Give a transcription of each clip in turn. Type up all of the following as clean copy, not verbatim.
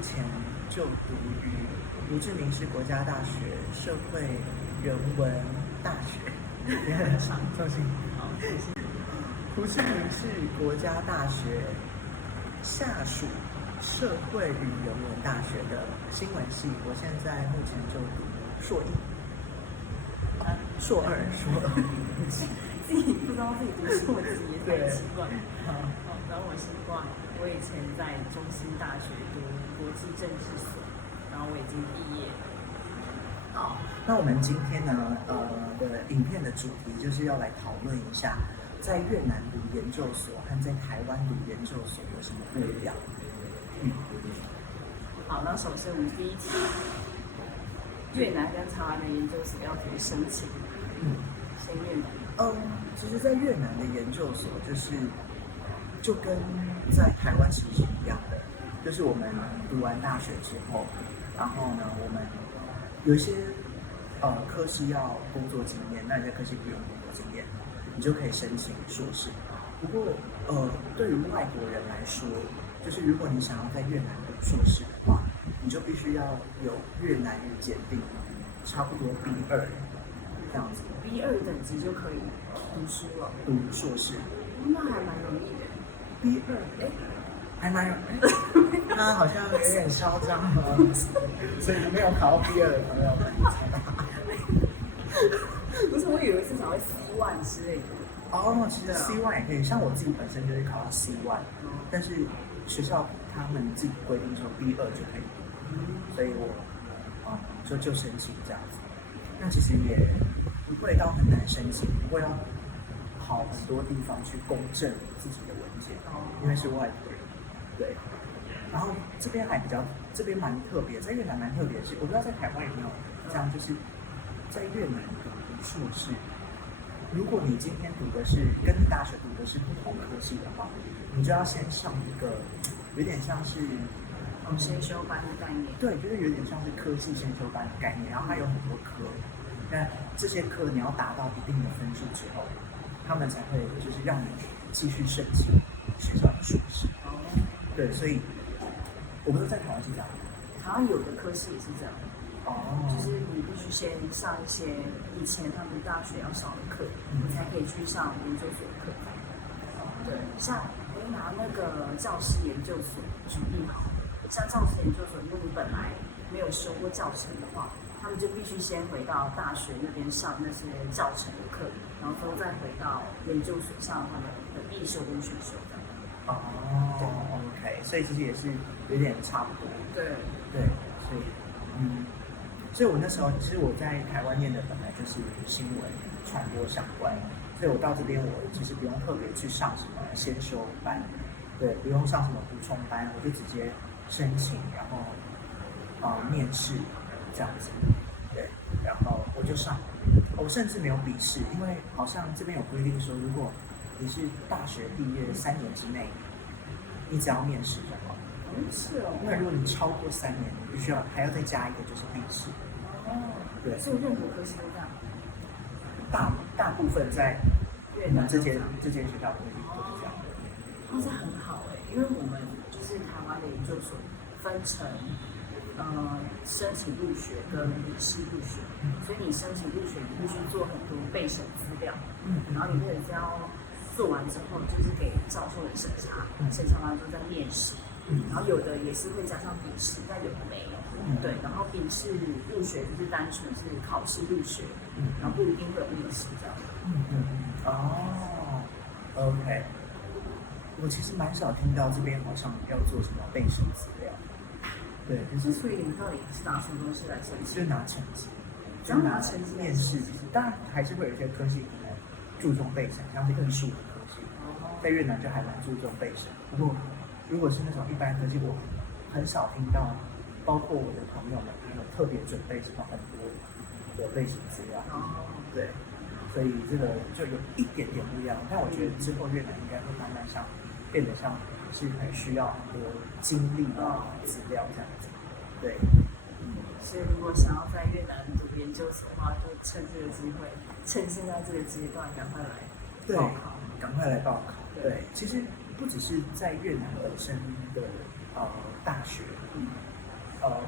前就读于胡志明市国家大学社会人文大学，也很长，重新。好，谢谢。胡志明市国家大学下属社会与人文大学的新闻系，我现在目前就读硕一。硕二，自己不知道自己读硕几也太奇怪。好，然后我是挂，我以前在中兴大学读国际政治所，然后我已经毕业。好，那我们今天呢，的影片的主题就是要来讨论一下，在越南读研究所和在台湾读研究所有什么不一样。好，那首先我们第一题，越南跟台湾的研究所要怎么申请？先越南。其实，在越南的研究所就跟在台湾其实是一样的，就是我们读完大学之后，然后呢，我们有一些科系要工作经验，那有些科系不用工作经验，你就可以申请硕士。不过对于外国人来说，就是如果你想要在越南读硕士的话，你就必须要有越南语检定，差不多 B2这样子。B2等级就可以读书了，读硕士。那还蛮容易的。B2，还蛮容易。他好像有点嚣张哦，所以没有考到 B2的朋友们。不是，我以为至少会 C1 之类的。其实 C1 也可以，像我自己本身就是考到 C1，但是学校他们自己规定说 B2就可以读，所以我就申请这样子。那其实也不会到很难申请，不会要跑很多地方去公证自己的文件，因为是外国人。对，然后这边蛮特别，在越南蛮特别的是，我不知道在台湾有没有这样，就是在越南读硕士，如果你今天读的是跟你大学读的是不同科系的话，你就要先上一个有点像是先修班的概念。对，就是有点像是科系先修班的概念，然后它有很多科，那这些科你要达到一定的分数之后，他们才会就是让你继续申请学校的硕士。对，所以我不知道在台湾是这样，台湾有的科系也是这样。就是你必须先上一些以前他们大学要上的课，你才可以去上研究所的课。对，像拿那个教师研究所举例好，像教师研究所，如果你本来没有修过教程的话，他们就必须先回到大学那边上那些教程的课，然后之后再回到研究所上他们的必修跟选修的。OK， 所以其实也是有点差不多。对，所以我那时候其实我在台湾念的本来就是新闻传播相关，所以我到这边我其实不用特别去上什么先修班，对，不用上什么补充班，我就直接申请，然后面试这样子，对，然后我就上，我甚至没有笔试，因为好像这边有规定说，如果你是大学毕业3年之内，你只要面试就好。是哦。因为如果你超过3年，你必须还要再加一个就是笔试。对。所以任何科系都这样。大部分在越南这间学校都是这样的。这很好因为我们就是台湾的研究所分成申请入学跟笔试入学，所以你申请入学你必须做很多备审资料，然后你这个资料做完之后就是给教授的审查，审查完之后再面试，然后有的也是会加上笔试，但有的没有。对，然后笔试入学就是单纯是考试入学，然后不一定会有面试这样。OK。我其实蛮少听到这边好像要做什么备审资料。对，就是所以你们到底是拿什么东西来申请？就拿成绩，就拿成绩面试。当然还是会有一些科系可能注重备审，像是艺术的科系，在越南就还蛮注重备审。不过如果是那种一般科系，我很少听到，包括我的朋友们，他们特别准备什么很多的备审资料。对，所以这个就有一点点不一样。但我觉得之后越南应该会慢慢变得像是很需要很多精力的资料这样子。对。所以如果想要在越南读研究所的话，就趁这个机会，趁现在这个阶段赶快来报考。赶快来报考。对，其实不只是在越南本身的大学，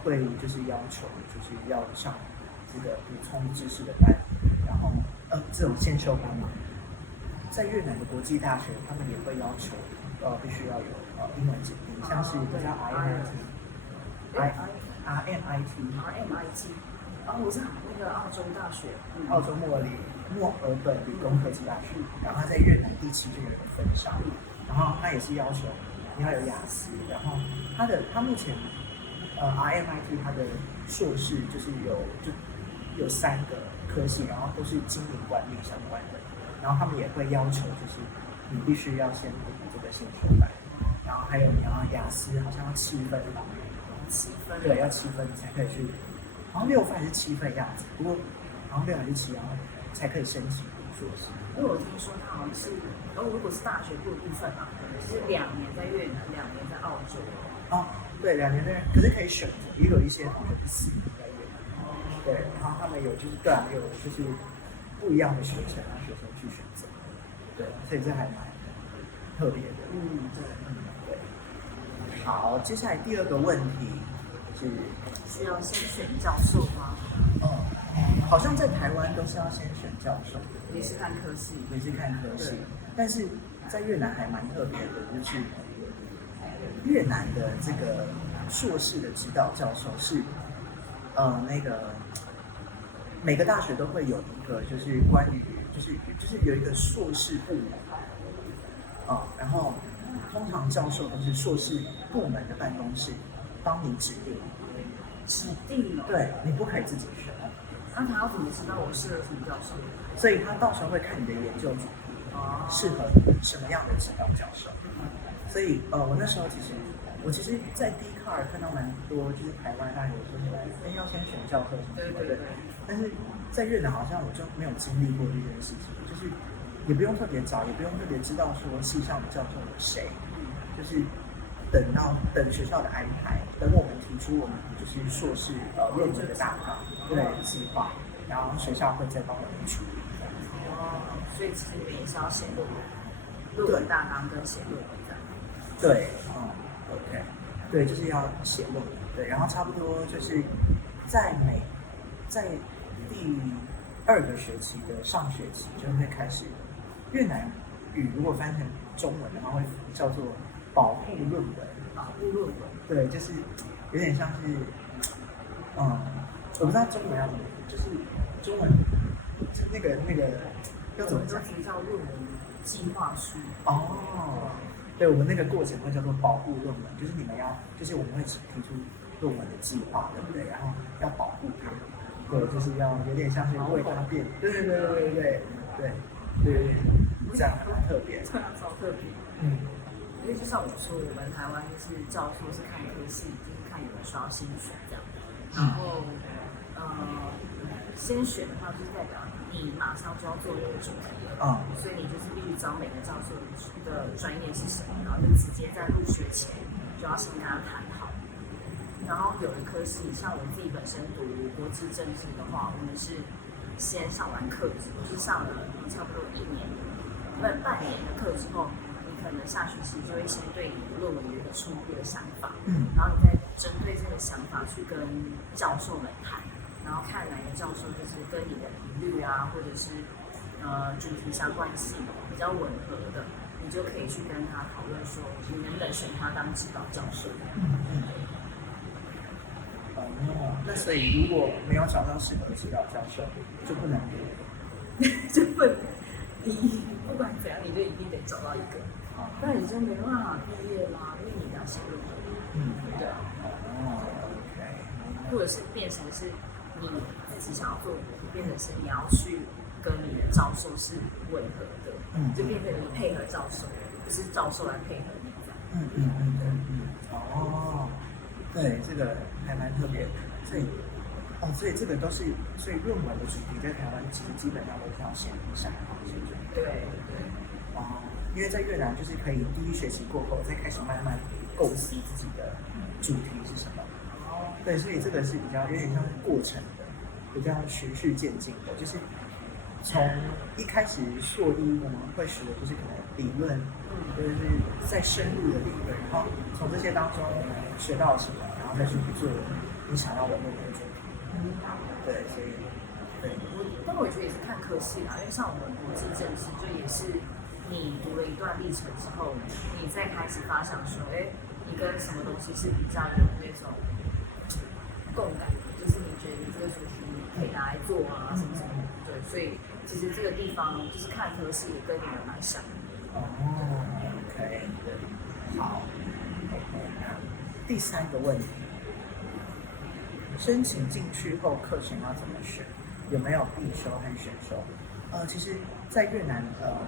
会就是要求就是要上这个补充知识的班，然后这种先修班嘛，在越南的国际大学，他们也会要求必须要有英文检定，像是比较 RMIT，然后我是那个澳洲大学，澳洲墨尔本理工科技大学，然后它在越南第7就有一个分校，然后它也是要求你要有雅思，然后它目前RMIT 它的硕士就是有3个科系，然后都是经营管理相关的，然后他们也会要求就是你必须要先读这个先修班，然后还有你要雅思好像要7分吧，7分，对，要7分你才可以去，好像6分还是7分样子，不过好像6还是7，然后才可以申请读硕士。因为我听说它好像是，如果是大学部的部分嘛，就是2年在越南，2年在澳洲。对，2年可是可以选择，也有一些同学是4年在越南，对，然后他们有就是有就是不一样的学程让学生去选择，对，所以这还蛮特别的。对。好，接下来第2个问题是要先选教授吗？好像在台湾都是要先选教授，也是看科系，但是在越南还蛮特别的，就是越南的这个硕士的指导教授是那个每个大学都会有一个就是关于就是有一个硕士部门然后通常教授都是硕士部门的办公室帮你指定，对，你不可以自己选。那他要怎么知道我适合什么教授？所以他到时候会看你的研究主题，适合什么样的指导教授。所以我那时候我其实，在 Dcard 看到蛮多，就是台湾大学说要先选教授什么的，对。但是在越南好像我就没有经历过这件事情，就是也不用特别找，也不用特别知道说系上的教授有谁，就是等学校的安排，等我们提出我们就是硕士论文的大纲对计划，然后学校会再帮我们处理。所以其实你们也是要写论文大纲跟写论文这样。对，OK， 对，就是要写论文，对，然后差不多就是在第2个学期的上学期就会开始，越南语如果翻成中文的话会叫做保护论文，对，就是有点像是，我不知道中文要怎么，就是中文那个要怎么讲？叫论文计划书。对，我们那个过程会叫做保护论文，就是你们就是我们会提出论文的计划，对不对？然后要保护它，对，就是要有点像是为它变，对，这样很特别，超特别。因为就像我说，我们台湾就是教授是看科系，就是看有人需要先选这样，然后先选的话，就是代表你马上就要做这个主题了，所以你就是必须找每个教授的专业是什么，然后就直接在入学前就要先跟他谈好。然后有的科系，像我自己本身读国际政治的话，我们是先上完课，就是上了差不多半年的课之后，你可能下学期就会先对你的论文有一个初步的想法，然后你再针对这个想法去跟教授们谈，然后看哪个教授就是跟你的比率啊，或者是主题相关性比较吻合的，你就可以去跟他讨论说，你能不能选他当指导教授。那所以如果没有找到适合的指导教授，就不能读，就不能你不管怎样，你就一定得找到一个，不然你就没办法毕业啦，因为你要写论文。对啊。或者是变成是你自己想要做，变成是你要去跟你的教授是吻合的，就变成你配合教授，不是教授来配合你这样。对，这个还蛮特别的，所以这个都是，所以论文的主题在台湾其实基本上都是要先想好先准备。对。因为在越南就是可以第1学期过后再开始慢慢构思自己的主题是什么。对，所以这个是比较有点像是过程的，比较循序渐进的，就是从一开始硕一我们会学的就是可能理论，就是再深入的理论，然后从这些当中学到什么，然后后再去做你想要的那个主题。对，所以对。但我觉得也是看科系啦，因为像我们国际政治，就也是你读了一段历程之后，你再开始发想说，你跟什么东西是比较有那种共感的，就是你觉得你这个主题可以拿来做啊，什么什么的。对，所以其实这个地方就是看科系也跟你们蛮像。OK， 好。第3个问题，申请进去后课程要怎么选？有没有必修和选修？其实，在越南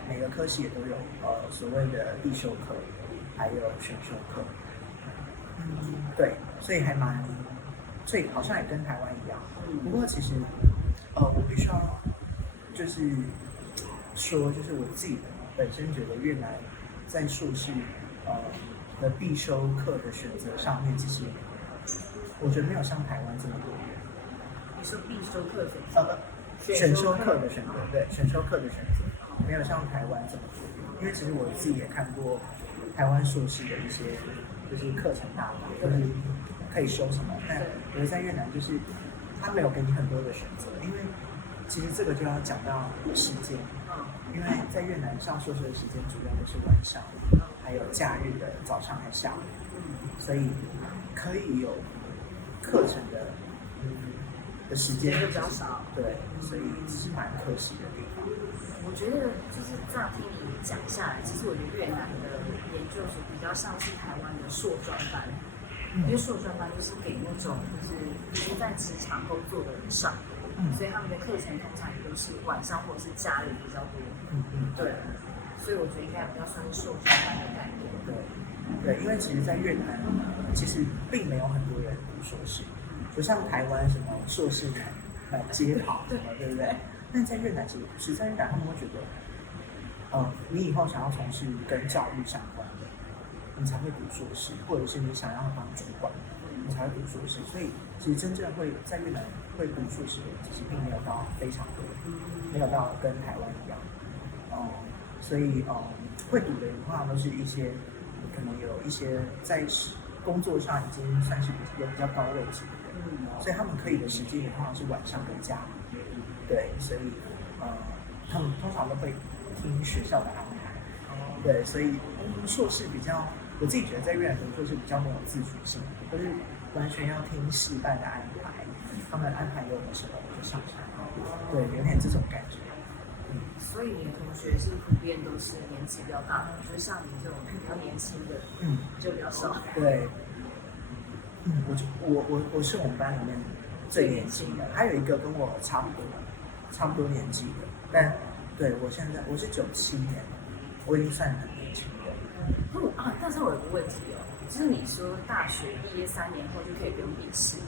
每个科系也都有所谓的必修课，还有选修课。对，所以所以好像也跟台湾一样。不过其实我必须要就是说，就是我自己本身觉得越南在硕士的必修课的选择上面，其实我觉得没有像台湾这么多元。你说必修课选修课的选择，对，选修课的选择没有像台湾这么多元。因为其实我自己也看过台湾硕士的一些就是课程大纲，就是可以修什么，但我觉得在越南就是他没有给你很多的选择，因为其实这个就要讲到时间，因为在越南上硕士的时间主要都是晚上，还有假日的早上和下午，所以可以有课程的时间就比较少。对，所以这是蛮可惜的地方。我觉得就是这样听你讲下来，其实我觉得越南的研究所比较像是台湾的硕专班，因为硕专班就是给那种就是已经在职场工作的人上，所以他们的课程通常也都是晚上或者是假日比较多。对，所以我觉得应该比较算是硕专班的概念。对，因为其实，在越南其实并没有很多人读硕士，不像台湾什么硕士街跑什么，对不对？但在越南其实不是，在越南他们会觉得，你以后想要从事跟教育相关的，你才会读硕士，或者是你想要当主管，你才会读硕士。所以其实真正会在越南会读硕士的人，其实并没有到非常多，没有到跟台湾一样。所以会读的人通常都是一些可能有一些在工作上已经算是有比较高位置的人，所以他们可以的时间也通常是晚上跟假日。对，所以他们通常都会听学校的安排。对，所以硕士比较，我自己觉得在越南读硕士比较没有自主性，就是完全要听系办的安排，他们安排有什么我就上场。对，有点这种感觉。所以你的同学是普遍都是年纪比较大的，就是像你这种比较年轻的，就比较少。对，我是我们班里面最年轻的，还有一个跟我差不多年纪的，但对我现在我是97年，我已经算很年轻的。但是我有个问题就是你说大学毕业3年后就可以不用笔试，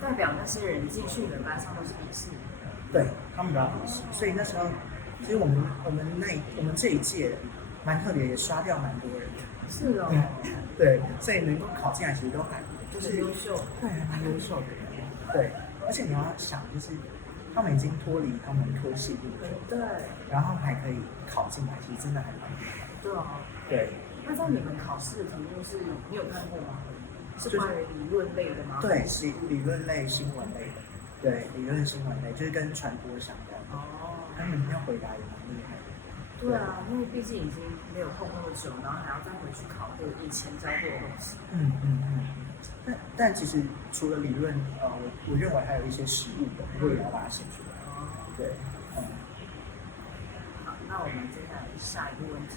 代表那些人进去你们班上都是笔试？对，他们都要笔试，所以那时候其实我们这一届蛮特别，也刷掉蛮多人的。是哦。对，所以能够考进来其实都还就是优秀，对，还蛮优秀的人。对，而且你要想，就是他们已经脱离他们科系不久，对，然后还可以考进来，其实真的还蛮厉害。对啊。对。那在你们考试的题目是你有看过吗？是关于理论类的吗？对，是理论类、新闻类的。对，理论新闻类就是跟传播相关。他们要回答也蛮厉害的。对啊，因为毕竟已经没有碰那么久，然后还要再回去考这个以前教过的东西。但其实除了理论，我认为还有一些实务的，我也要把它写出来。对，好，那我们接下来下一个问题，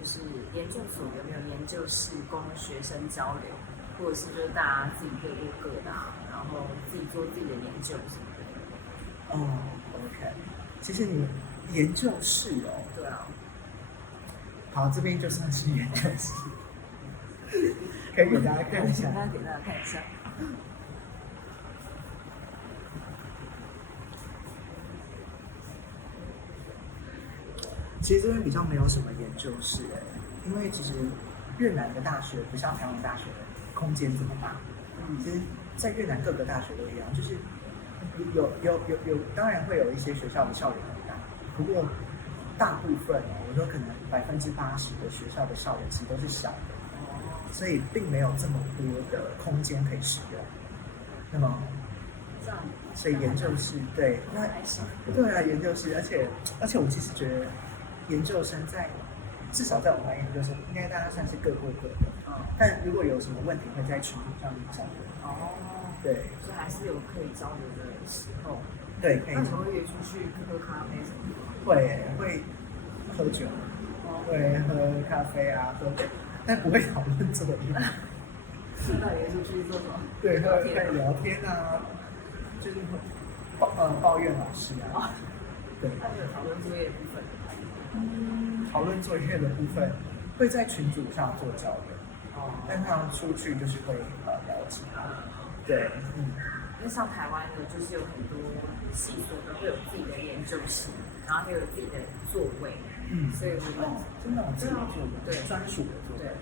就是研究所有没有研究室供学生交流，或者是就是大家自己各做各的，然后自己做自己的研究什么的。OK， 其实你研究室对啊。好，这边就算是研究室，可以给大家看一下。给大家看一下。其实这边比较没有什么研究室因为其实越南的大学不像台湾大学的空间这么大。其实，在越南各个大学都一样，就是有，当然会有一些学校的校园很大，不过大部分我说可能80%的学校的校园其实都是小的，所以并没有这么多的空间可以使用。那么，这样，所以研究室对，那对啊，研究室，而且我其实觉得研究生至少在我们班研究生，应该大家算是各过各的。但如果有什么问题，会在群组上面交流。哦，对，所以还是有可以交流的时候。对，可以。那你们会约出去喝咖啡什么的吗？会喝酒，会喝咖啡啊，喝酒，但不会讨论作业。是到底约出去做什么？对，会聊天啊，就是会抱怨老师啊。对。那有讨论作业的部分？讨论作业的部分会在群组上做交流。但他出去就是会聊其他的。对，因为像台湾的，就是有很多系所都会有自己的研究室，然后还有自己的座位。所以我们真的自己的座位，对，专属的座位。对，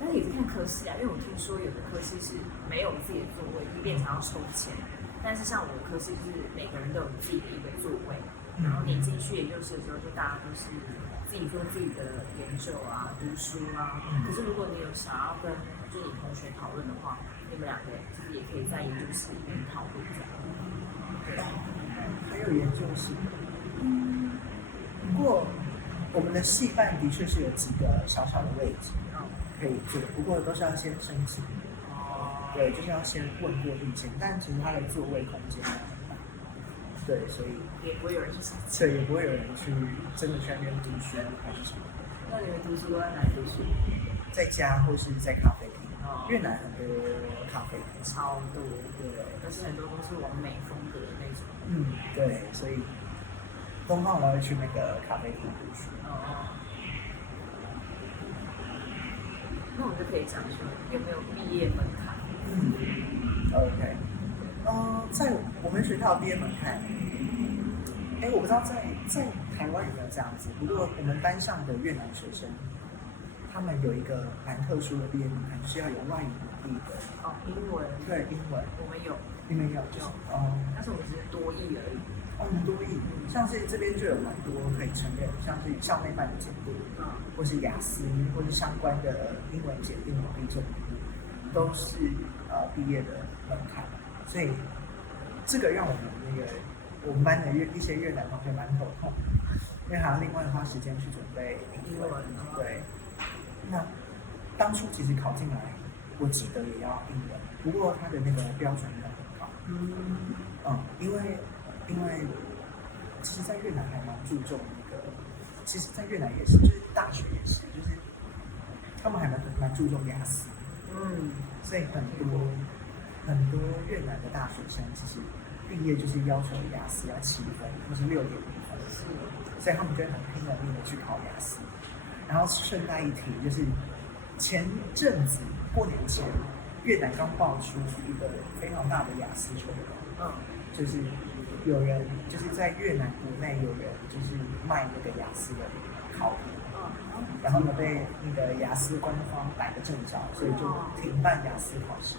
但是也是看科系啊，因为我听说有的科系是没有自己的座位，就变成要抽签。但是像我的科系是每个人都有自己的一个座位，然后你进去研究室的时候，就大家都是自己做自己的研究啊、读书啊。可是如果你有想要跟就你同学讨论的话，你们两个就是也可以在研究室里面讨论这样。对，还有研究室。不过我们的系办的确是有几个小小的位置可以坐，不过都是要先申请。对，就是要先问过意见，但其实它的座位空间很大。对，所以也不会有人去申请。对，也不会有人去真的去那边读书还是什么。那你们读书都在哪里读书？在家或是在咖啡厅。越南很多咖啡厅，超多，对，但是很多都是往美风格的那种。对，所以东方我会去那个咖啡厅读书。那我们就可以讲说有没有毕业门槛？OK，在我们学校的毕业门槛，我不知道在台湾有没有这样子。不过我们班上的越南学生，他们有一个蛮特殊的毕业门槛，就是要有外语能力的。英文。对，英文。我们有。你们有？但是我们只是多译而已。多译。像是这边就有蛮多可以承认，像是校内办的检定，或是雅思，或是相关的英文检定能力证明，都是毕业的门槛。所以这个让我们班的一些越南同学蛮头痛，因为还要另外花时间去准备英文。对。那当初其实考进来，我记得也要英文，不过他的那个标准没有很高。因为其实，在越南还蛮注重那个，其实，在越南也是，就是大学也是，就是他们还蛮注重雅思。所以很多越南的大学生其实毕业就是要求雅思要7分，或是6.5分。所以他们就会很拼了命的去考雅思。然后顺带一提，就是前阵子过年前，越南刚爆出一个非常大的雅思丑闻。就是有人就是在越南国内有人就是卖那个雅思的考评，然后呢被那个雅思官方逮个正着，所以就停办雅思考试。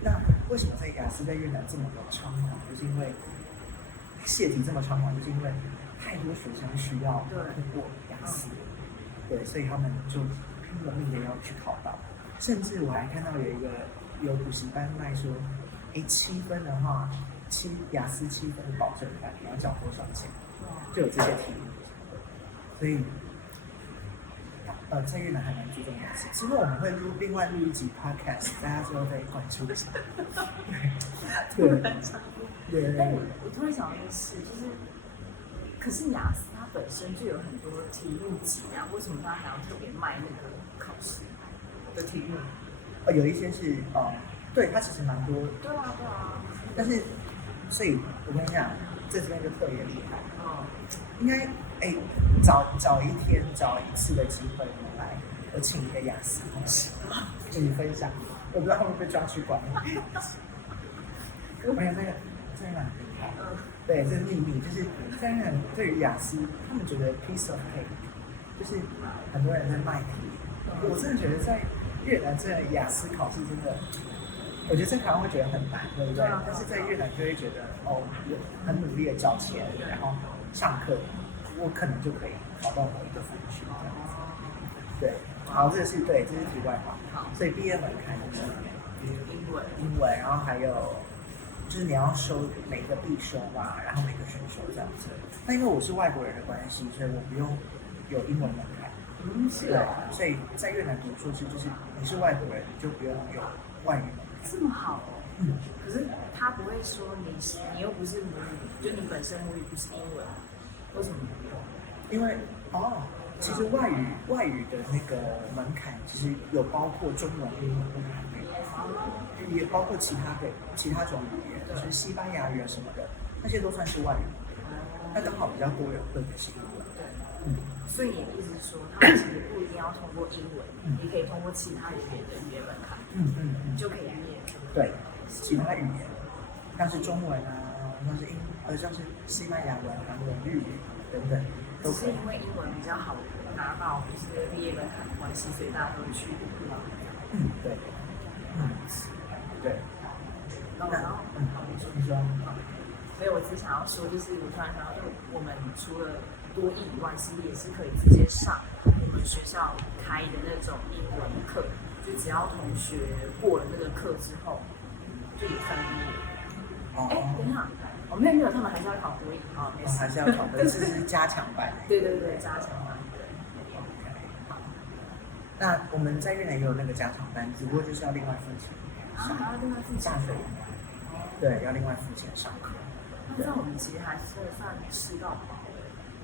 那为什么在雅思在越南这么的猖狂？就是因为泄题这么猖狂，就是因为太多学生需要通过雅思。对，所以他们就拼了命的要去考到，甚至我还看到有补习班卖说，7分的话，雅思7分的保证班，你要缴多少钱？就有这些题目。所以，在越南还蛮注重雅思。之后我们会另外录一集 podcast， 大家之后可以关注一下。对。但我突然想到一件事，就是，可是雅思它本身就有很多题目集啊，为什么它还要特别卖那个考试的题目？有一些是对，它其实蛮多。对啊。但是，所以我跟你讲，这边就特别厉害。应该找一次的机会来，我请一个雅思同事跟你分享。我不知道他们被抓去关。我没有那个真的很厉害。对，这是秘密，就是在越南对于雅思，他们觉得 piece of cake， 就是很多人在卖题。我真的觉得在越南这雅思考试真的，我觉得在台湾会觉得很难，对不对？但是在越南就会觉得我很努力的交钱，然后上课，我可能就可以考到某一个分区这样子。对，好，这是对，这是题外话。好，所以毕业门槛就是英文，然后还有就是你要修每个必修嘛，然后每个选修这样子。那因为我是外国人的关系，所以我不用有英文门槛。是对，所以在越南读硕士就是你是外国人，你就不用有外语门槛。这么好哦。嗯，可是他不会说你又不是母语，就你本身母语不是英文，为什么不用？因为其实外语的那个门槛其实有包括中文、英文的含义，也包括其他种语言，就是西班牙语啊什么的，那些都算是外语。那刚好比较多人会的是英文。所以你的意思是说，他们其实不一定要通过英文，你可以通过其他语言的语言门槛，就可以毕业。对，其他语言，像是中文啊，像是西班牙文、韩文、日语等等，只是因为英文比较好拿到，就是毕业门槛的关系，所以大家都会去读嘛。对，对。然后，你说。所以我只想要说，就是我突然想到，就我们除了多益以外，是不是也是可以直接上我们学校开的那种英文课？就只要同学过了那个课之后，就也算毕业。等一下，没有，他们还是要考多益啊，没事。还是要考的，这是加强版。对，加强版。那我们在越南也有那个加强班，只不过就是要另外付钱。还要另外付钱。下水。对，要另外付钱上课。那我们其实还是算吃到饱，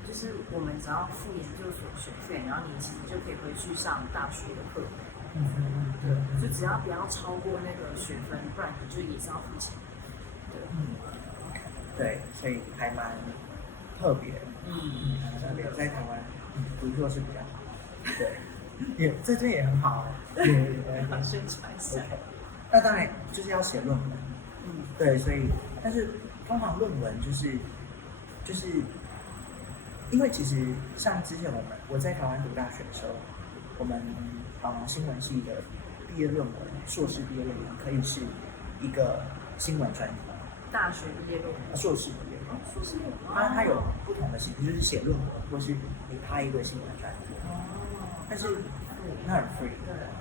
就是我们只要付研究所学费，然后你其实就可以回去上大学的课。对，就只要不要超过那个学分，不然你就也是要付钱。对，所以还蛮特别。特别在台湾读硕是比较好。对，这也很好。把宣传一下。那当然就是要写论文。对，所以但是。通常论文就是因为其实像之前我在台湾读大学的时候，我们新闻系的毕业论文，硕士毕业论文可以是一个新闻专题。大学毕业论文，硕士毕业论文，硕士毕业论文，它有不同的形式，就是写论文，或是你拍一个新闻专题。但是那很 free。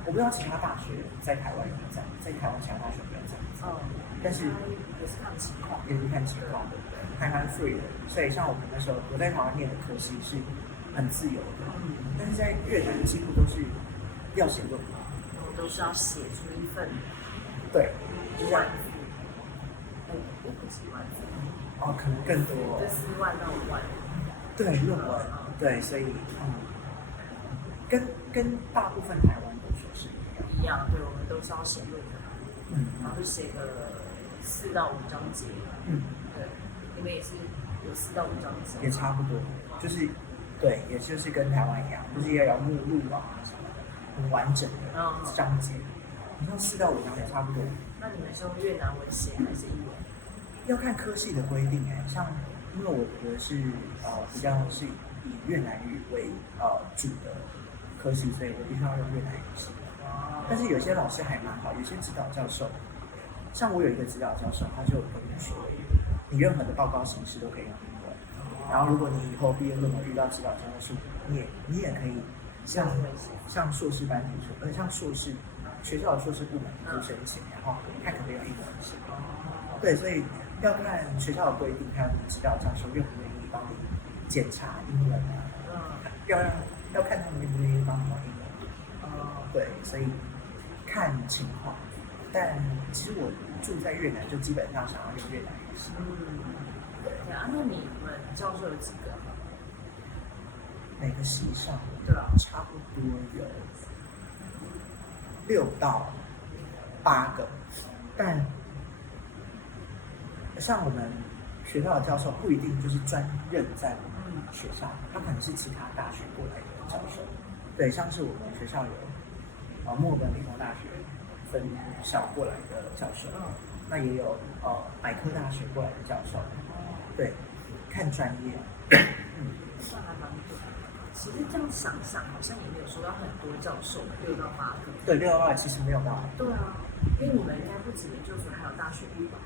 我不知道其他大学在台湾有没有这样，在台湾其他大学有没有这样子。但是也是看情况，还蛮 free 的。所以像我们那时候，我在台湾念的科系是很自由的，但是在越南几乎都是要写论文，都是要写出一份，对，就像不几万字，可能更多，就4万到5万，对，论文，对，所以跟大部分台湾的硕士一样，对，我们都是要写论文，然后就写个4到5章节，对，你们也是有4到5章节，也差不多，就是对，也就是跟台湾一样，就是要有目录啊什么的，很完整的章节，你看4到5章节差不多。那你们是用越南文写还是英文？要看科系的规定像因为我读的是比较是以越南语为主的科系，所以我必须要用越南语写。但是有些老师还蛮好，有些指导教授，像我有一个指导教授，他就有跟我说，你任何的报告形式都可以用英文。然后如果你以后毕业论文遇到指导教授，你也可以像硕士班提出，像硕士学校的硕士部门提出申请，然后看可不可以用英文写。对，所以要看学校的规定，还有你指导教授愿不愿意帮你检查英文要看他们愿不愿意帮你用英文。对，所以看情况。但其实我住在越南，就基本上想要用越南语写。对啊，那你们教授有几个？每个系上，对啊，差不多有6到8个，但像我们学校的教授不一定就是专任在我们学校，他可能是其他大学过来的教授。对，像是我们学校有墨尔本理工大学分校过来的教授，那也有百科大学过来的教授。对，看专业。算还蛮多。其实这样想想，好像也没有说到很多教授，6到8个。对，6到8个其实没有到。对啊，因为你们应该不止研究所，还有大学部吧？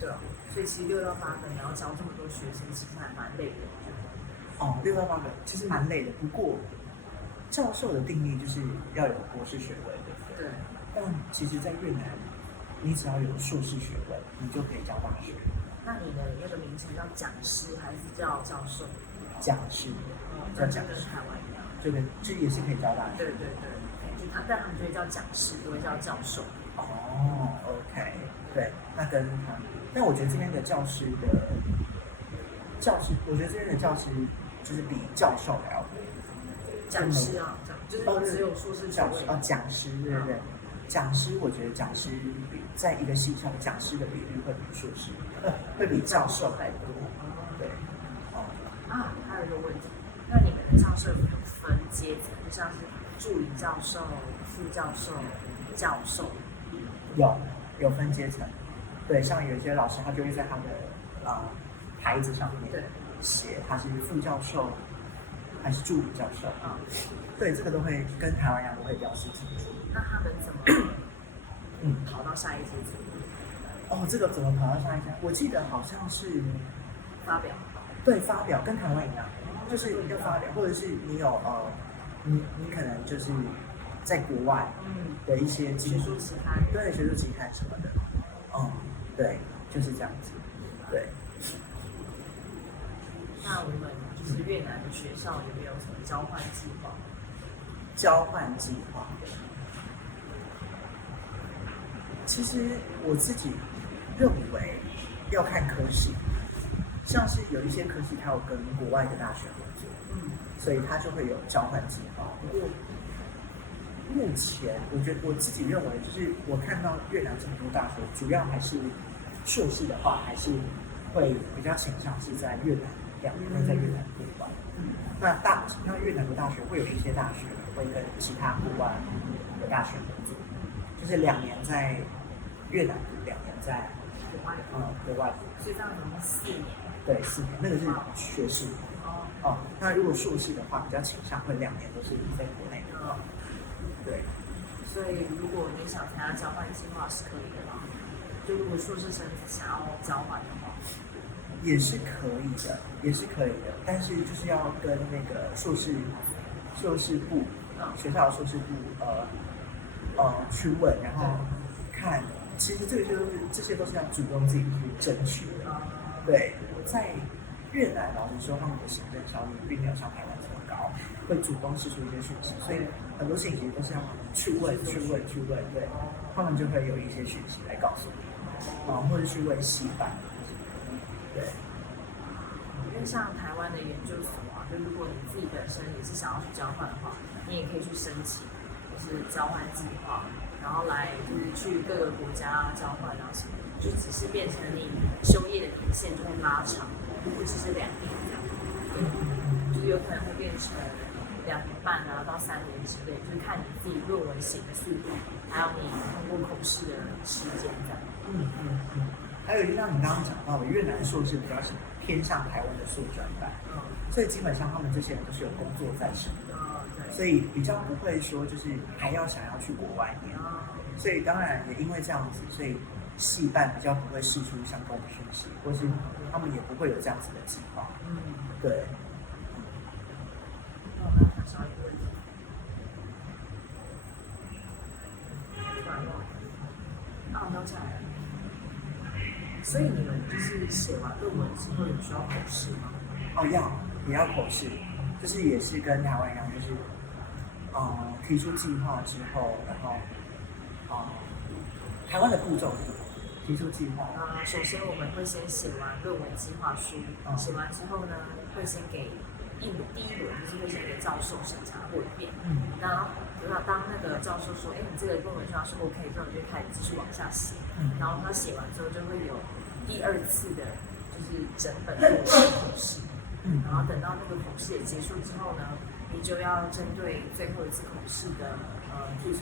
对啊。所以其实6到8个，你要教这么多学生，其实还蛮累的。 6到8个其实蛮累的，不过教授的定义就是要有博士学位，对不对？对。但其实，在越南，你只要有硕士学位，你就可以教大学。那你的那个名称叫讲师还是叫教授？讲师，那就跟台湾一样。这也是可以教大学。对，但他们就会叫讲师，不会叫教授。哦，OK，对，那跟他，但我觉得这边的教师，我觉得这边的教师就是比教授还要多。讲师啊，就是只有硕士学位。讲师，对。讲师，我觉得讲师在一个系上，讲师的比率会比硕士，会比教授还多。对。还有一个问题，那你们的教授有分阶层，就像是助理教授、副教授、教授？有分阶层。对，像有些老师他就会在他的牌子上面写他是副教授还是助理教授。对，这个都会跟台湾一样，都会标示清楚。那他们怎么跑到下一阶层？这个怎么跑到下一阶？我记得好像是发表。对，发表跟台湾一样，就是要发表，或者是你有你可能就是在国外的一些学术期刊，对，学术期刊什么的，对，就是这样子，对。那我们就是越南的学校有没有什么交换计划？交换计划，其实我自己认为要看科系。像是有一些科系，它有跟国外的大学合作，所以它就会有交换计划。不过目前，我自己认为，就是我看到越南这么多大学，主要还是硕士的话，还是会比较倾向是在越南2年内在越南读完。那越南的大学会有一些大学会跟其他国外的大学合作，就是2年在越南读，2年在国外读，所以这样总共4年。对，4年，那个是学士。那如果硕士的话，比较倾向会2年都是在国内的。对。所以如果你想参加交换计划是可以的吗？就如果硕士生想要交换的话，也是可以的，但是就是要跟那个硕士部，学校的硕士部去问，然后看，其实这些都是要主动自己去争取的。对，在越南老实说，他们的行政效率并没有像台湾这么高，会主动释出一些讯息，所以很多信息都是要去问，对，他们就会有一些讯息来告诉你，或者去问系办，对。因为像台湾的研究所就如果你自己本身也是想要去交换的话，你也可以去申请，就是交换计划，然后来就是去各个国家交换什么。就只是变成你修业的年限就会拉长，不只是2年这样，就是有可能会变成2年半到3年之类，就是看你自己论文写的速度，还有你通过口试的时间这样。还有就像你刚刚讲到的，越南硕士比较偏向台湾的硕专班，所以基本上他们这些人都是有工作在身的，所以比较不会说就是还要想要去国外念，所以当然也因为这样子，所以系办比较不会释出相关的讯息，或是他们也不会有这样子的计划。对。那我们要谈下一个问题。想起来了。所以你们就是写完论文之后有需要口试吗？也要口试，就是也是跟台湾一样，就是提出计划之后，然后台湾的步骤是什么？提出计划。首先我们会先写完论文计划书，写完之后呢，会先给第一轮就是会先给教授审查过一遍，然后当那个教授说，你这个论文计划是 OK 之后，你就开始继续往下写，然后他写完之后就会有第2次的，就是整本论文的口试，然后等到那个口试也结束之后呢，你就要针对最后一次口试的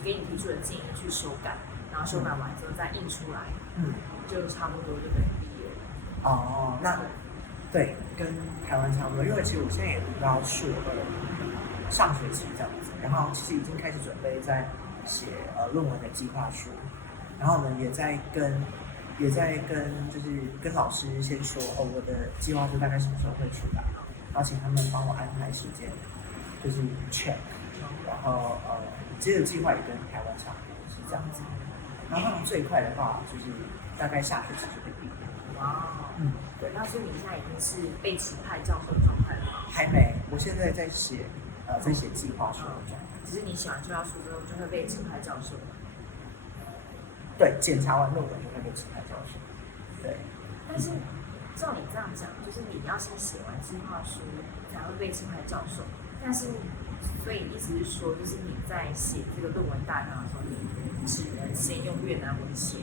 给你提出的建议去修改，然后修改完之后再印出来，就差不多就等于毕业了。那对，跟台湾差不多，因为其实我现在也读到硕2上学期这样子，然后其实已经开始准备在写论文的计划书，然后呢也在跟就是跟老师先说我的计划书大概什么时候会出来，然后请他们帮我安排时间，就是 check，然后接着计划也跟台湾差不多是这样子。然后他们最快的话就是大概下学期就会毕业。哇，对。那所以你现在已经是被指派教授的状态了吗？还没，我现在在写计划书的状态。只是你写完计划书之后就会被指派教授。对，检查完论文就会被指派教授。对。但是照你这样讲，就是你要先写完计划书才会被指派教授。但是，所以意思是说，就是你在写这个论文大纲的时候，你只能先用越南文写，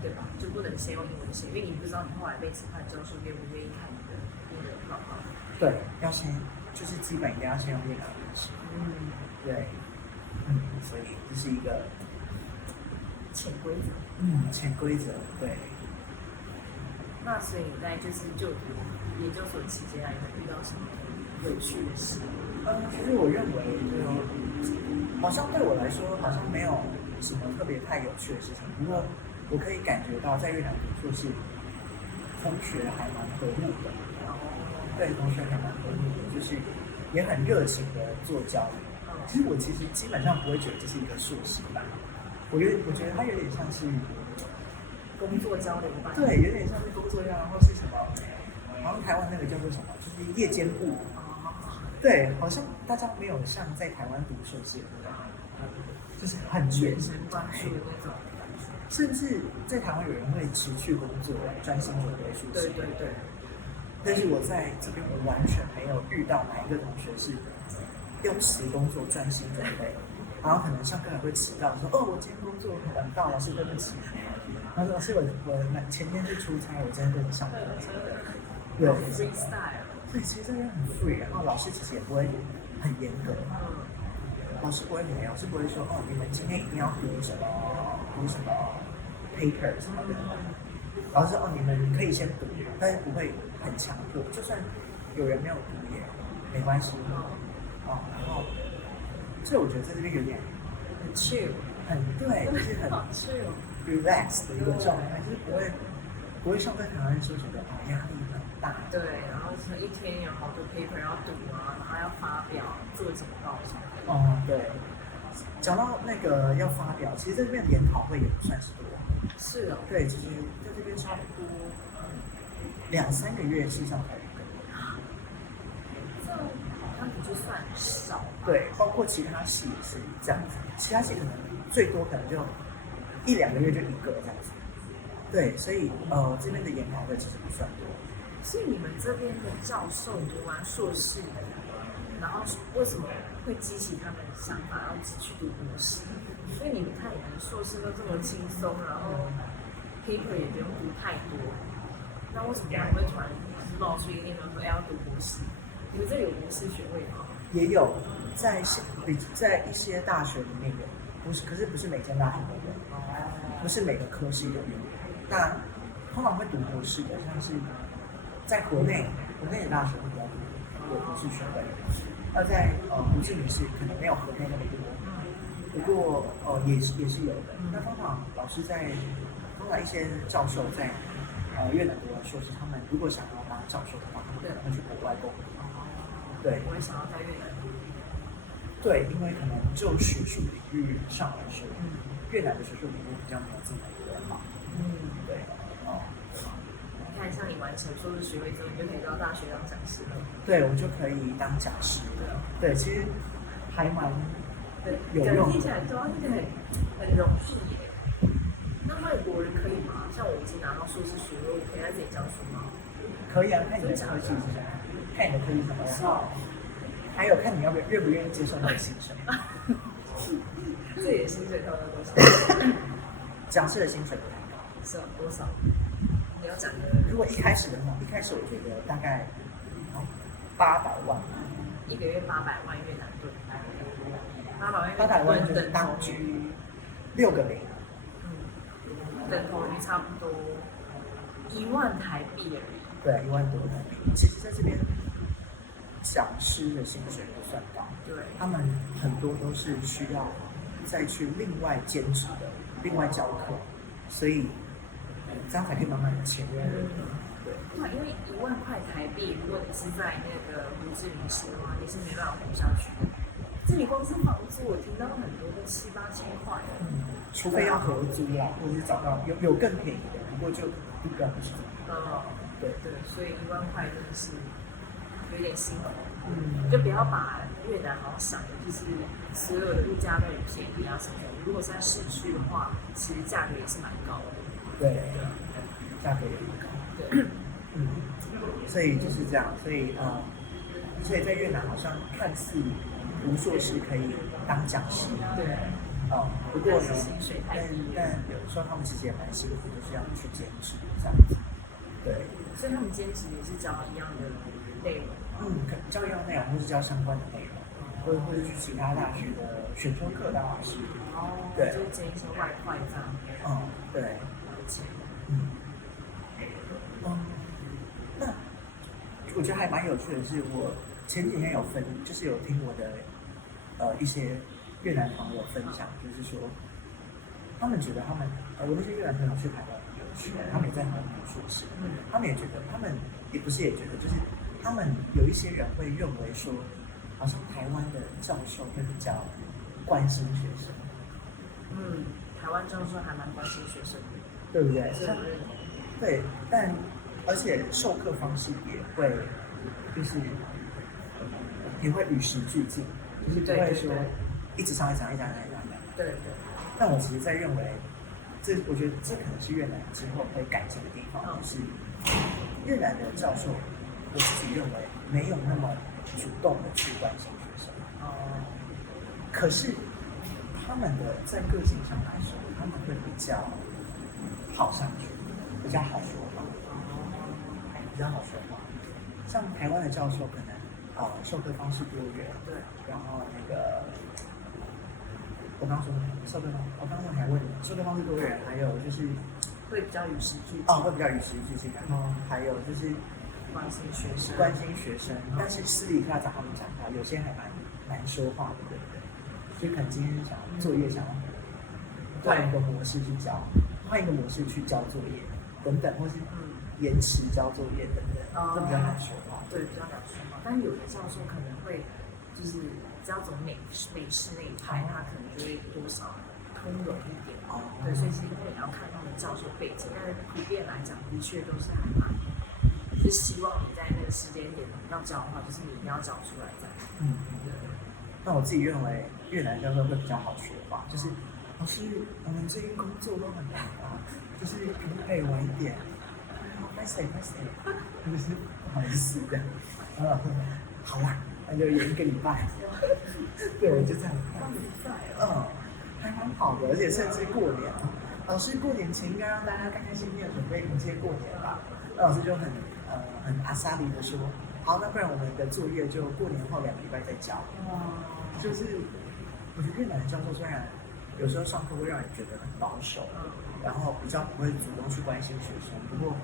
对吧？就不能先用英文写，因为你不知道你后来被指派教授愿不愿意看你的英文报告。对，要先就是基本应该要先用越南文写。对。所以这是一个潜规则。潜规则，对。那所以你在就是就读研究所期间，有没有遇到什么有趣的事？其实我认为好像对我来说好像没有什么特别太有趣的事情，不过我可以感觉到在越南读硕士，同学还蛮和睦的，对，同学还蛮和睦的，就是也很热情的做交流。其实我基本上不会觉得这是一个硕士班，我觉得它有点像是工作交流班，对，有点像是工作一样，或是什么，好像台湾那个叫做什么，就是夜间部。对，好像大家没有像在台湾读硕士那样，就是很全神贯注的那种感觉。甚至在台湾有人会持续工作，专心准备硕士。对。但是我在这边，我完全没有遇到哪一个同学是用时工作专心准备，然后可能上课还会迟到，说我今天工作很晚到，老师对不起。他说老师我前天去出差，我今天跟你上课。对 ，freestyle。对，其实这边很 free， 然后老师其实也不会很严格，老师不会说你们今天一定要读什么 paper 什么的，老师你们可以先读，但是不会很强迫，就算有人没有读也没关系，然后所以我觉得在这边有点很 chill， 对，就是很 chill relax 的一个状态，就是不会像在台湾说觉得压力很大。对，然后一天有好多 paper 要读啊，然后要发表、做简报什么的。对。讲到那个要发表，其实在这边研讨会也不算是多。是哦。对，其实在这边差不多2-3个月事实上才一个。这好像不就算少。对，包括其他系也是这样子，其他系可能最多可能就1-2个月就一个这样子。对，所以这边的研讨会其实不算多。所以你们这边的教授读完硕士，然后为什么会激起他们的想法，要去读博士？所以你们看你们硕士都这么轻松，然后 paper 也不用读太多，那为什么他们会突然冒出一个念头说要读博士？你们这有博士学位吗？也有，在一些大学里面有，可是不是每间大学都有，不是每个科系都有。那通常会读博士的，像是在国内的大学会比较多有博士学位，而在胡志明市可能没有国内那么多，不过也是有的。那通常一些教授在越南读完硕士，他们如果想要当教授的话，他们可能会去国外工作。对，我也想要在越南读。对，因为可能就学术领域上来说，越南的学术领域比较没有这么的好。对。你看，像你完成硕士学位之后，你就可以到大学当讲师了。对，我就可以当讲师。对，其实还蛮有用的。听起来很荣幸耶。那外国人可以吗？像我已经拿到硕士学位，我可以在这里教书吗？可以啊，看你的科技是什么，看你的科技什么，然后还有看你愿不愿意接受那个薪水。这也薪水到底多少？讲师的薪水不太高。是多少？你要讲的。如果一开始我觉得大概800万，一个月800万越南盾，800万就是当局6个零，等同于差不多1万台币而已。对，1万多台币。其实在这边讲师的薪水不算高，对，他们很多都是需要再去另外兼职的，另外教课，所以这样才可以慢慢的签约。对，因为1万块台币，如果你是在那个胡志明市的话，你是没办法活下去。这里光是房租，我听到很多都7、8千块。除非要合租啦，或者是找到有更便宜的，不过就一个不是。对对，所以1万块真的是有点辛苦。就不要把越南好像想的就是所有的物价都很便宜啊什么的。如果是在市区的话，其实价格也是蛮高的。对，价格也很高。对，所以就是这样，所以在越南好像看似读硕士可以当讲师，对，不过呢，薪水太低了。但有时候他们其实也蛮辛苦，就是要去兼职这样子。对，所以他们兼职也是教一样的内容。可能教一样的内容，或是教相关的内容，或者去其他大学的选修课当老师。对，就是兼一些外快这样。对。那我觉得还蛮有趣的是，我前几天就是有听我的一些越南朋友分享，就是说他们觉得我那些越南朋友去台湾有去，他们也在台湾读硕士，他们也觉得就是他们有一些人会认为说，好像台湾的教授会比较关心学生。台湾教授还蛮关心学生的，对不对？对，但而且授课方式也会与时俱进，就是不会说一直上一讲。对。但我其实在认为，我觉得这可能是越南之后会改进的地方，就是越南的教授，我自己认为没有那么主动的去关心学生。可是他们在个性上来说，他们会比较好相处，比较好说话。像台湾的教授可能授课方式多元，对，然后我刚刚说授课方式多元，还有就是会比较与时俱进。会比较与时俱进，然后还有就是关心学生，但是私底下找他们讲话，有些还蛮难说话的，对不对？就可能今天想作业想换一个模式去教，换一个模式去交作业等等，或是延迟交作业等等，这比较难说话。对，比较难说话。但是有的教授可能会就是只要走美式那一派，他可能就会多少通融一点。对，所以是因为你要看他们教授背景，但是普遍来讲，的确都是还蛮，就是希望你在那个时间点要教的话，就是你一定要教出来的。那我自己认为越南教授会比较好说话，就是老师，我们最近工作都很忙就是可不可以晚一点？拍谁？就是不好意思的。好啦，那就延一个礼拜。对，我就这样。还蛮好的，而且甚至过年，老师过年前应该让大家开开心心的准备迎接过年吧。那老师就很阿萨里的说，好，那不然我们的作业就过年后2个礼拜再交。就是我觉得越南的教授虽然有时候上课会让人觉得很保守，然后比较不会主动去关心学生，不过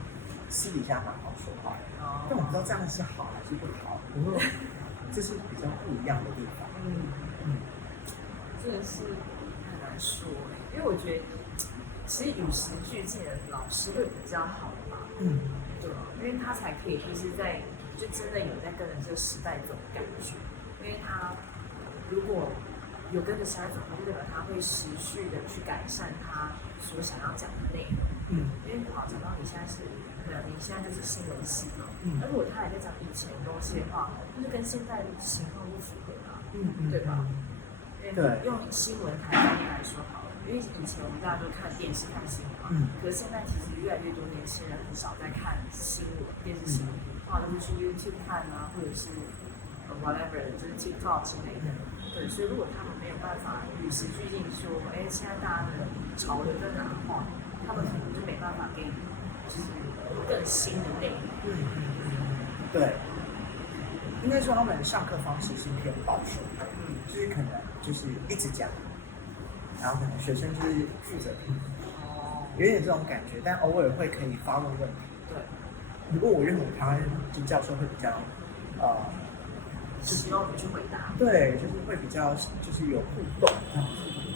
私底下蛮好说话的。但我不知道这样是好还是不好，不过这是比较不一样的地方。这个是很难说因为我觉得其实与时俱进的老师会比较好吧。对，因为他才可以就是就真的有在跟着这个时代走的感觉。因为他如果有跟着时代走，就代表他会持续的去改善他所想要讲的内容。因为讲到你现在就是新闻系嘛，那如果他也在讲以前的东西的话，那就跟现在的情况不符合啊，对吧？对，用新闻台上面来说好了，因为以前我们大家都看电视看新闻嘛，可是现在其实越来越多年轻人很少在看新闻，电视新闻，都是去 YouTube 看啊，或者是whatever， 就是 TikTok 之类的。对，所以如果他们没有办法与时俱进，说，现在大家的潮流在哪的话，他们可能就没办法给你就是更新的内容。对，应该说他们上课方式是偏保守的，就是可能就是一直讲，然后可能学生就是负责听，有点这种感觉，但偶尔会可以发问问题。对，不过我认为台湾的教授会比较希望我们去回答。对，就是会比较就是有互动，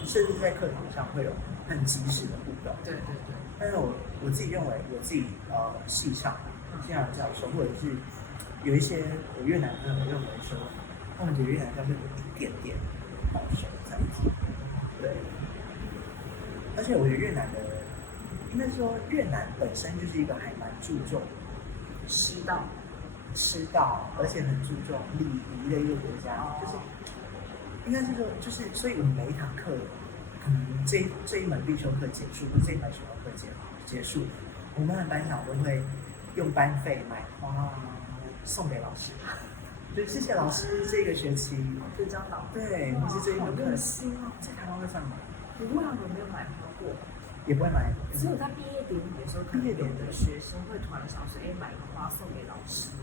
甚至在课堂上会有很及时的互动。对。但是我自己认为，我自己系上的教授，或者是有一些我越南朋友认为说，他们觉得越南教会有一点点保守这样子。对，而且我觉得越南的，应该说越南本身就是一个还蛮注重师道，而且很注重礼仪的一个国家，就是应该是说，就是所以我们每一堂课，可能这一门必修课结束，或这一门选修课结束，我们的班长都会用班费买花送给老师，就谢谢老师这个学期这张老对，我是这一门课，心哦，在台湾会上吗？不会啊，我没有买花过。也不会买，只有在毕业典礼的时候，可能有的学生会突然想说，哎，买个花送给老师，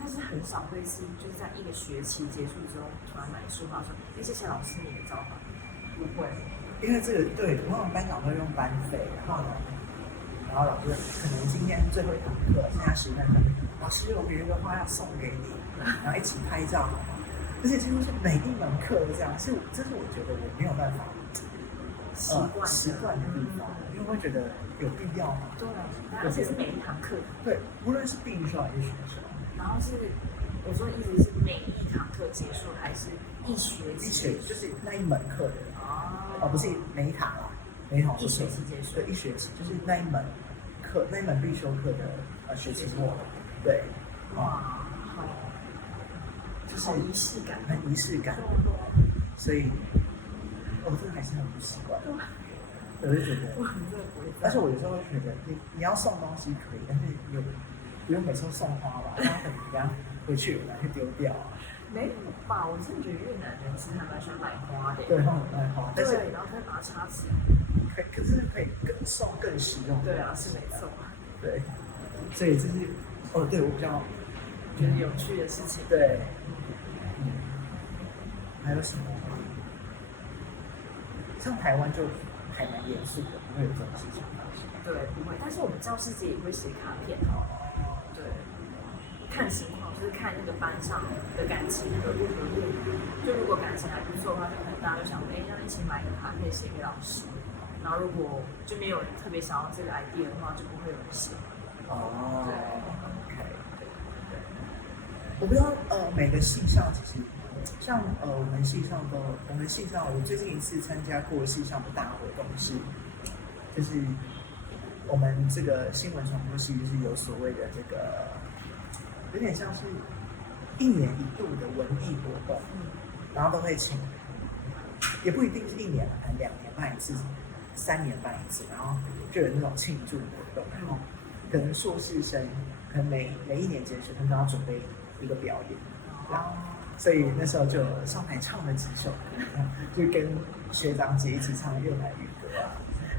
但是很少会是就是在一个学期结束之后突然买一束花说，哎，谢谢老师你的招牌，不会，因为这个对，通常班长会用班费，然后老师可能今天最后一堂课剩下10分钟，老师我有一个花要送给你，然后一起拍照，而且几乎是每一门课都这样，这是我觉得我没有办法习惯的地方，因为会觉得有必要吗？对，而且是每一堂课，对，无论是必修还是选修，然后是我说意思是每一堂课结束还是一学期？就是那一门课的哦，不是每一堂啦，每一堂一学期结束，对，一学期就是那一门课，那一门必修课的学期末，对，哇，好，就是好仪式感，很仪式感，所以我真的还是很不习惯，我就觉得，而且我有时候会觉得，你要送东西可以，但是你不用每次都送花吧，然后等人家回去拿去丢掉啊。没有吧？我真的觉得越南人其实还蛮喜欢买花的。对，他们卖花，但是对，然后可以把它插起来。可是可以送更实用。对啊，是没错。对，所以这是对我比较觉得有趣的事情。对，还有什么？像台湾就还蛮严肃的，不会有这种事情发生。对，不会。但是我们教师节也会写卡片哦。对，看情况，就是看那个班上的感情合不合适。就如果感情还不错的话，就可能大家就想说，哎，要一起买一个卡片写给老师。然后如果就没有人特别想要这个 idea 的话，就不会有人写。哦，对 ，OK，对。我不知道每个系上其实。像我们系上我最近一次参加过系上的大活动就是我们这个新闻传播系就是有所谓的这个有点像是1年1度的文艺活动，然后都会请，也不一定是1年，可能2年办一次，3年办一次，然后就有那种庆祝活动，然后可能硕士生可能每1年级的学生都要准备一个表演，然后。所以那时候就上台唱了几首歌，就跟学长姐一起唱越南语歌啊。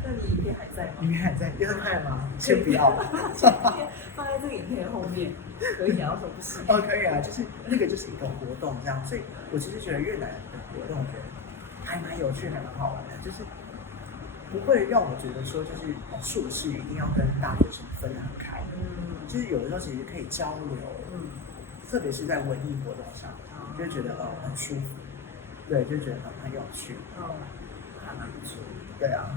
那你影片还在吗？影片还在，要看吗？先不要了，放在这个影片后面，可以啊，为什么不行？可以啊，就是那个就是一个活动这样，所以我其实觉得越南的活动，我觉得还蛮有趣，还蛮好玩的，就是不会让我觉得说就是硕士一定要跟大学生分得很开，就是有的时候其实可以交流，特别是在文艺活动上。就觉得很舒服，对，就觉得很有趣，还蛮不错。对啊，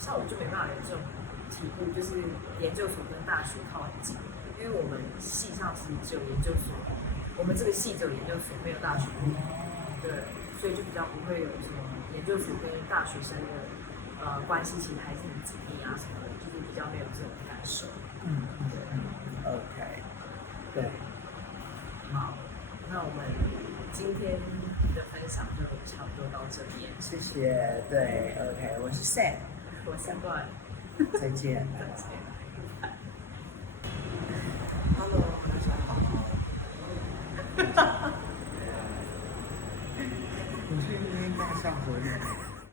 像我就没办法有这种体悟，就是研究所跟大学靠很近，因为我们系上其实只有研究所，我们这个系只有研究所，没有大学部，对，所以就比较不会有什么研究所跟大学生的关系，其实还是很紧密啊什么的，就是比较没有这种感受。OK， 对，好。那我们今天的分享就差不多到这边，谢谢。对 ，OK， 我是 Sam， 我是段，再见。Hello， 大家好。我是应该上昨天。